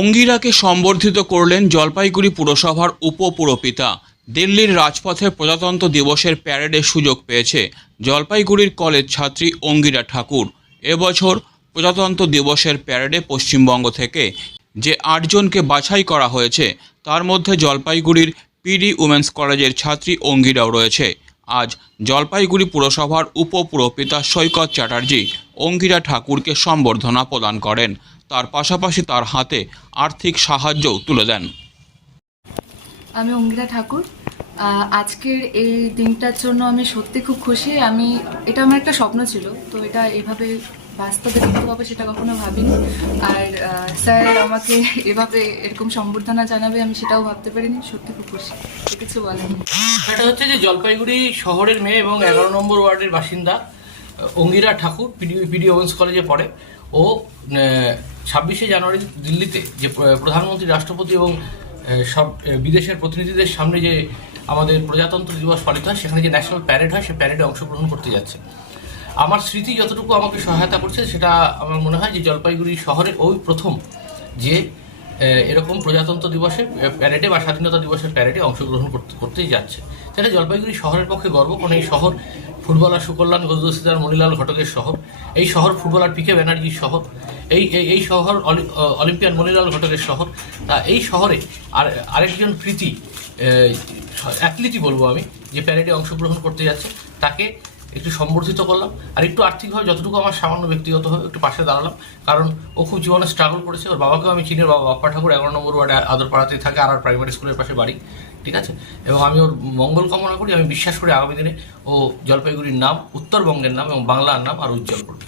অঙ্গিরাকে সম্বর্ধিত করলেন জলপাইগুড়ি পুরসভার উপপুরপিতা। দিল্লির রাজপথে প্রজাতন্ত্র দিবসের প্যারেডের সুযোগ পেয়েছে জলপাইগুড়ির কলেজ ছাত্রী অঙ্গিরা ঠাকুর। এবছর প্রজাতন্ত্র দিবসের প্যারেডে পশ্চিমবঙ্গ থেকে যে 8 জনকে বাছাই করা হয়েছে তার মধ্যে জলপাইগুড়ির পিডি উমেন্স কলেজের ছাত্রী অঙ্গিরাও রয়েছে। আজ জলপাইগুড়ি পুরসভার উপপুরপিতা সৈকত চ্যাটার্জি অঙ্গিরা ঠাকুরকে সম্বর্ধনা প্রদান করেন। তার পাশাপাশি তার হাতে আর্থিক সাহায্যও তুলে দেন। আমি অঙ্গিরা ঠাকুর। আজকের এই দিনটার জন্য আমি সত্যি খুব খুশি। এটা আমার একটা স্বপ্ন ছিল, তো এটা এভাবে বাস্তবে দেখতে পাবো সেটা কখনো ভাবিনি। আর স্যার আমাকে এভাবে এরকম সম্বর্ধনা জানাবে আমি সেটাও ভাবতে পারিনি। সত্যি খুব খুশি, কিছু বলেনি। এটা হচ্ছে যে জলপাইগুড়ি শহরের মেয়ে এবং 11 নম্বর ওয়ার্ডের বাসিন্দা অঙ্গিরা ঠাকুর পিডি ওমেন্স কলেজে পড়ে। ও 26শে জানুয়ারি দিল্লিতে যে প্রধানমন্ত্রী, রাষ্ট্রপতি এবং সব বিদেশের প্রতিনিধিদের সামনে যে আমাদের প্রজাতন্ত্র দিবস পালিত হয়, সেখানে যে ন্যাশনাল প্যারেড হয়, সে প্যারেডে অংশগ্রহণ করতে যাচ্ছে। আমার স্মৃতি যতটুকু আমাকে সহায়তা করছে, সেটা আমার মনে হয় যে জলপাইগুড়ি শহরে ওই প্রথম যে এরকম প্রজাতন্ত্র দিবসের প্যারেডে বা স্বাধীনতা দিবসের প্যারেডে অংশগ্রহণ করতেই যাচ্ছে। সেটা জলপাইগুড়ি শহরের পক্ষে গর্ব, কারণ এই শহর ফুটবলার সুকল্যাণ গজদস্তিদার মণিলাল ঘটকের শহর, এই শহর ফুটবলার পিকে ব্যানার্জির শহর, এই শহর অলিম্পিয়ান মণিলাল ঘটকের শহর। এই শহরে আরেকজন কৃতি অ্যাথলিটই বলবো আমি, যে প্যারেডে অংশগ্রহণ করতে যাচ্ছে, তাকে একটু সম্বর্ধিত করলাম। আর একটু আর্থিকভাবে যতটুকু আমার সামান্য ব্যক্তিগতভাবে একটু পাশে দাঁড়ালাম, কারণ ও খুব জীবনে স্ট্রাগল করেছে। ওর বাবাকেও আমি চিনি, বাবা বাপ্পা ঠাকুর 11 নম্বর ওয়ার্ডে আদরপাড়াতেই থাকে, আর প্রাইমারি স্কুলের পাশে বাড়ি, ঠিক আছে। এবং আমি ওর মঙ্গল কামনা করি। আমি বিশ্বাস করি আগামী দিনে ও জলপাইগুড়ির নাম, উত্তরবঙ্গের নাম এবং বাংলার নাম আর উজ্জ্বল করবে।